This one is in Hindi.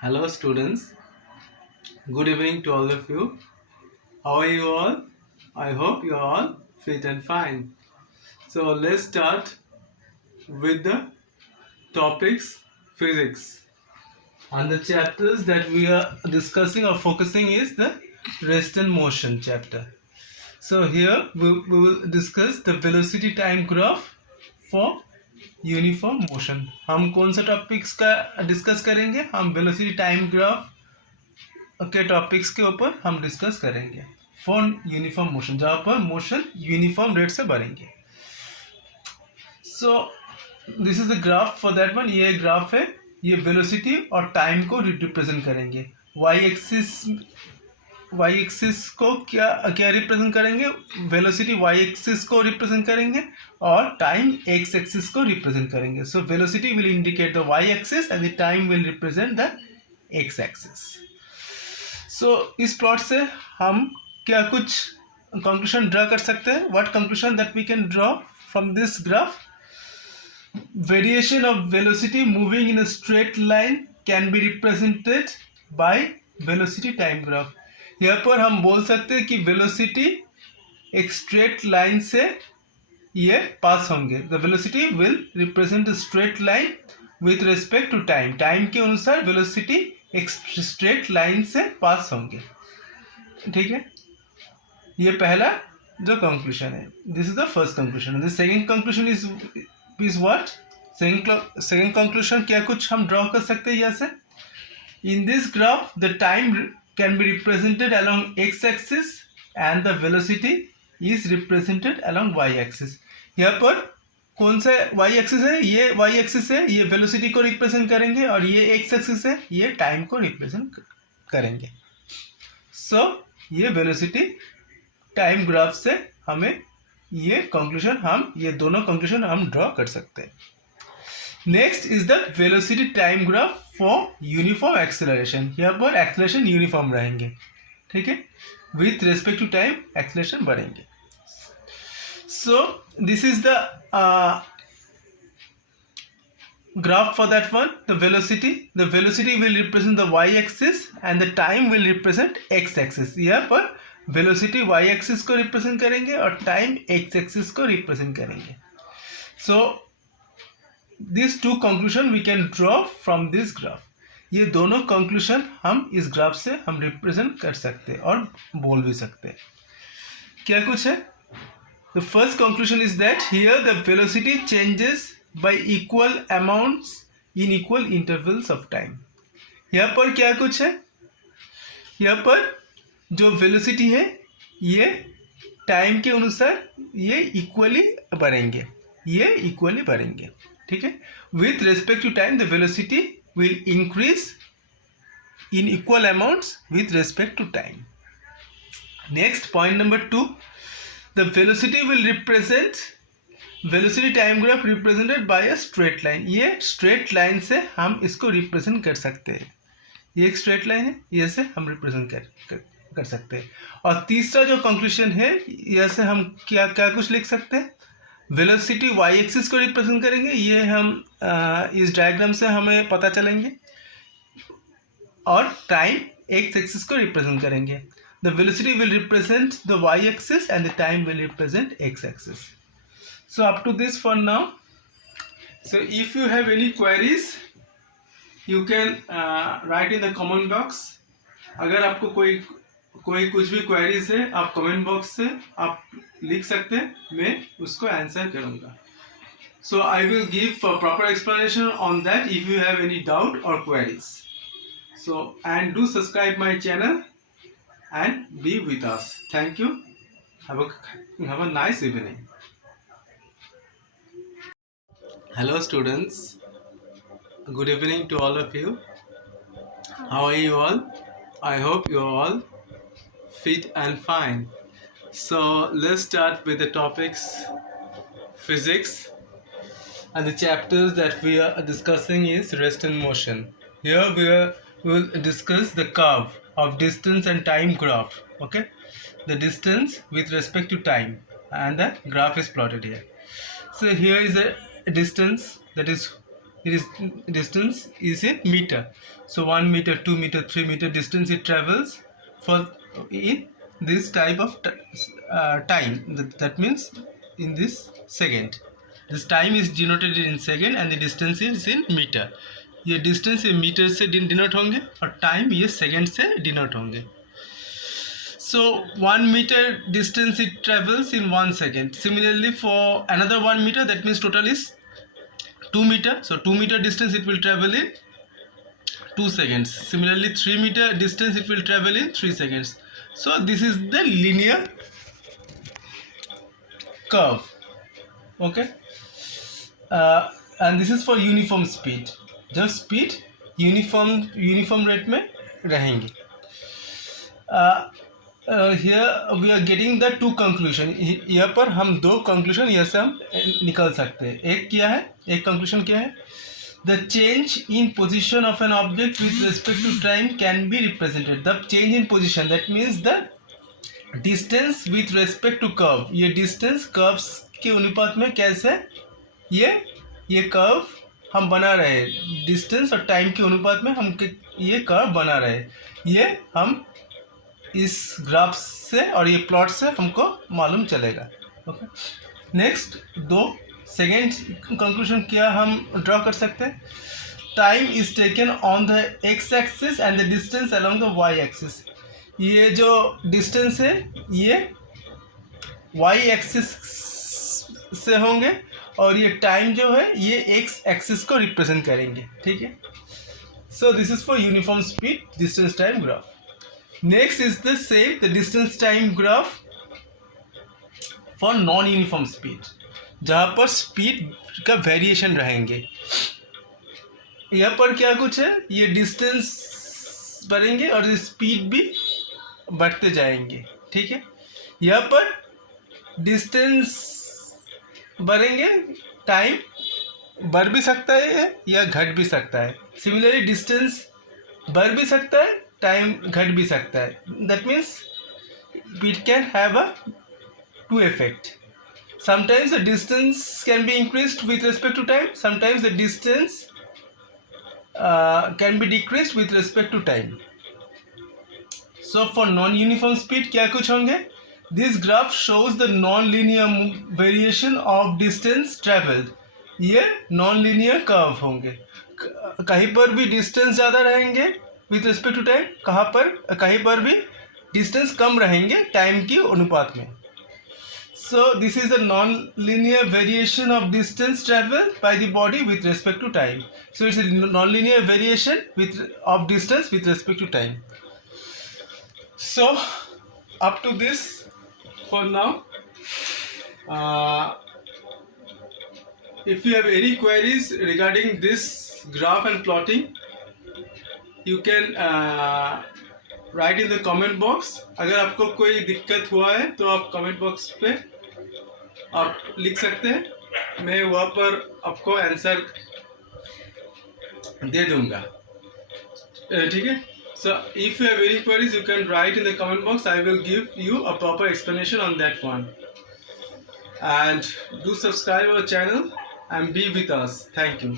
Hello students, good evening to all of you. How are you all? I hope you are all fit and fine. So let's start with the topics physics. And the chapters that we are discussing or focusing is the rest and motion chapter. So here we will discuss the velocity time graph for uniform motion. हम कौन सा टॉपिक्स का डिस्कस करेंगे? हम वेलोसिटी टाइम ग्राफ के टॉपिक्स के ऊपर हम डिस्कस करेंगे फॉर यूनिफॉर्म मोशन, जहाँ पर मोशन यूनिफॉर्म रेट से बढ़ेंगे. So this is the graph for that one. ये ग्राफ है, ये वेलोसिटी और टाइम को रिप्रेजेंट करेंगे. वाई एक्सिस को क्या क्या रिप्रेजेंट करेंगे? वेलोसिटी वाई एक्सिस को रिप्रेजेंट करेंगे और टाइम एक्स एक्सिस को रिप्रेजेंट करेंगे. So velocity will indicate the Y axis and the time will represent the x axis. So इस प्लॉट से हम क्या कुछ कंक्लूजन ड्रा कर सकते हैं? What conclusion that we can draw from this graph? Variation of velocity moving in a straight line can be represented by velocity time graph. यहाँ पर हम बोल सकते हैं कि वेलोसिटी एक स्ट्रेट लाइन से ये पास होंगे. The velocity will represent straight line with respect to time. Time के अनुसार वेलोसिटी एक स्ट्रेट लाइन से पास होंगे. ठीक है, ये पहला जो कंक्लूजन है. This is the first conclusion. The second conclusion is what? Second conclusion क्या कुछ हम ड्रॉ कर सकते हैं यहाँ से? In this graph the time can be represented along x-axis and the velocity is represented along y-axis. यहाँ पर कौन सा y-axis है? ये y-axis है, ये velocity को रिप्रेजेंट करेंगे और ये x-axis है, ये टाइम को रिप्रेजेंट करेंगे. सो ये वेलोसिटी टाइम ग्राफ से हमें ये कंक्लूजन, हम ये दोनों कंक्लूजन हम ड्रॉ कर सकते हैं. Next is the velocity time graph for uniform acceleration. यहाँ पर एक्सेलरेशन यूनिफॉर्म रहेंगे. ठीक है, with respect to time acceleration बढ़ेंगे. So this is the graph for that one. The velocity will represent the Y axis and the time will represent x axis. यहाँ पर वेलोसिटी वाई एक्सिस को रिप्रेजेंट करेंगे और टाइम एक्स एक्सिस को रिप्रेजेंट करेंगे. So this to conclusion we can draw from this graph. ये दोनों कंक्लूजन हम इस ग्राफ से हम रिप्रेजेंट कर सकते हैं और बोल भी सकते हैं. क्या कुछ है? The first conclusion is that here the velocity changes y equal amounts in equal intervals of time. यहाँ पर क्या कुछ है? यहाँ पर जो वेलोसिटी है ये टाइम के अनुसार ये इक्वली बढ़ेंगे, ये इक्वली बढ़ेंगे. ठीक है, with respect to time the velocity will increase in equal amounts with respect to time. Next point number 2, the velocity will represent velocity time graph represented by a straight line. ये स्ट्रेट लाइन से हम इसको रिप्रेजेंट कर सकते हैं. ये एक स्ट्रेट लाइन है, ये से हम रिप्रेजेंट कर सकते हैं. और तीसरा जो कंक्लूजन है, यहाँ से हम क्या क्या कुछ लिख सकते हैं? वेलोसिटी वाई एक्सिस को रिप्रेजेंट करेंगे, ये हम इस डायग्राम से हमें पता चलेंगे. और टाइम एक्स एक्सिस को रिप्रेजेंट करेंगे. The velocity will represent the Y axis and the time will represent x axis. So up to this for now. So if you have any queries you can write in the comment box. अगर आपको कोई कुछ भी क्वेरीज है, आप कमेंट बॉक्स से आप लिख सकते हैं, मैं उसको आंसर करूंगा. So I will give proper explanation on that if you have any doubt और queries. So and do subscribe my channel and be with us. Thank you. Have a nice evening. Hello students, good evening to all of you. How are you all? I hope you are all fit and fine. So let's start with the topics physics, and the chapters that we are discussing is rest and motion. Here we will discuss the curve of distance and time graph. Okay, the distance with respect to time and the graph is plotted here. So here is a distance, that is distance is in meter. So 1 meter, 2 meter, 3 meter distance it travels for in this type of time. That means in this second. This time is denoted in second and the distance is in meter. ये distance ये meter से denote होंगे और time ये second से denote होंगे. So 1 meter distance it travels in 1 second. Similarly for another 1 meter, that means total is 2 meter. So 2 meter distance it will travel in 2 seconds. Similarly 3 meter distance it will travel in 3 seconds. So this is the linear curve. Okay. And this is for uniform speed. जब speed uniform rate में रहेंगे. Here we are getting the two conclusion. यहाँ पर हम दो conclusion यहाँ से हम निकल सकते हैं. एक क्या है? एक conclusion क्या है? The change in position of an object with respect to time can be represented. The change in position, that means the distance with respect to curve. ये distance curves के अनुपात में कैसे ये curve हम बना रहे हैं. Distance और time के अनुपात में हम ये curve बना रहे हैं. ये हम इस ग्राफ से और ये प्लॉट से हमको मालूम चलेगा. ओके. नेक्स्ट दो सेकेंड कंक्लूजन क्या हम ड्रॉ कर सकते हैं. Time is taken on the x axis and the distance along the Y axis. ये जो डिस्टेंस है ये वाई एक्सिस से होंगे और ये टाइम जो है ये एक्स एक्सिस को रिप्रेजेंट करेंगे. ठीक है. सो this is for uniform speed distance time graph. Next is the same, the distance time graph for non-uniform speed, जहाँ पर speed का variation रहेंगे. यहाँ पर क्या कुछ है, ये distance बढ़ेंगे और ये speed भी बढ़ते जाएंगे. ठीक है. यहाँ पर distance बढ़ेंगे, time बढ़ भी सकता है या घट भी सकता है. Similarly distance बढ़ भी सकता है, टाइम घट भी सकता है. That means it can have a two effect. Sometimes the distance can be increased with respect to time, sometimes the distance can be decreased with respect to time. So for non uniform speed क्या कुछ होंगे. This graph shows the non linear variation of distance travelled. ये नॉन लीनियर कर्व होंगे. कहीं पर भी डिस्टेंस ज़्यादा रहेंगे विथ रिस्पेक्ट टू टाइम, कहीं पर भी डिस्टेंस कम रहेंगे टाइम की अनुपात में. So this is the non linear variation of distance travel by the body with respect to time. So it's non linear variation of distance with respect to time. So up to this for now. If you have any queries regarding this graph and plotting, you can write in the comment box. अगर आपको कोई दिक्कत हुआ है तो आप comment box पे आप लिख सकते हैं. मैं वहाँ पर आपको आंसर दे दूँगा. ठीक है. So if you have any queries, you can write in the comment box. I will give you a proper explanation on that one. And do subscribe our channel and be with us. Thank you.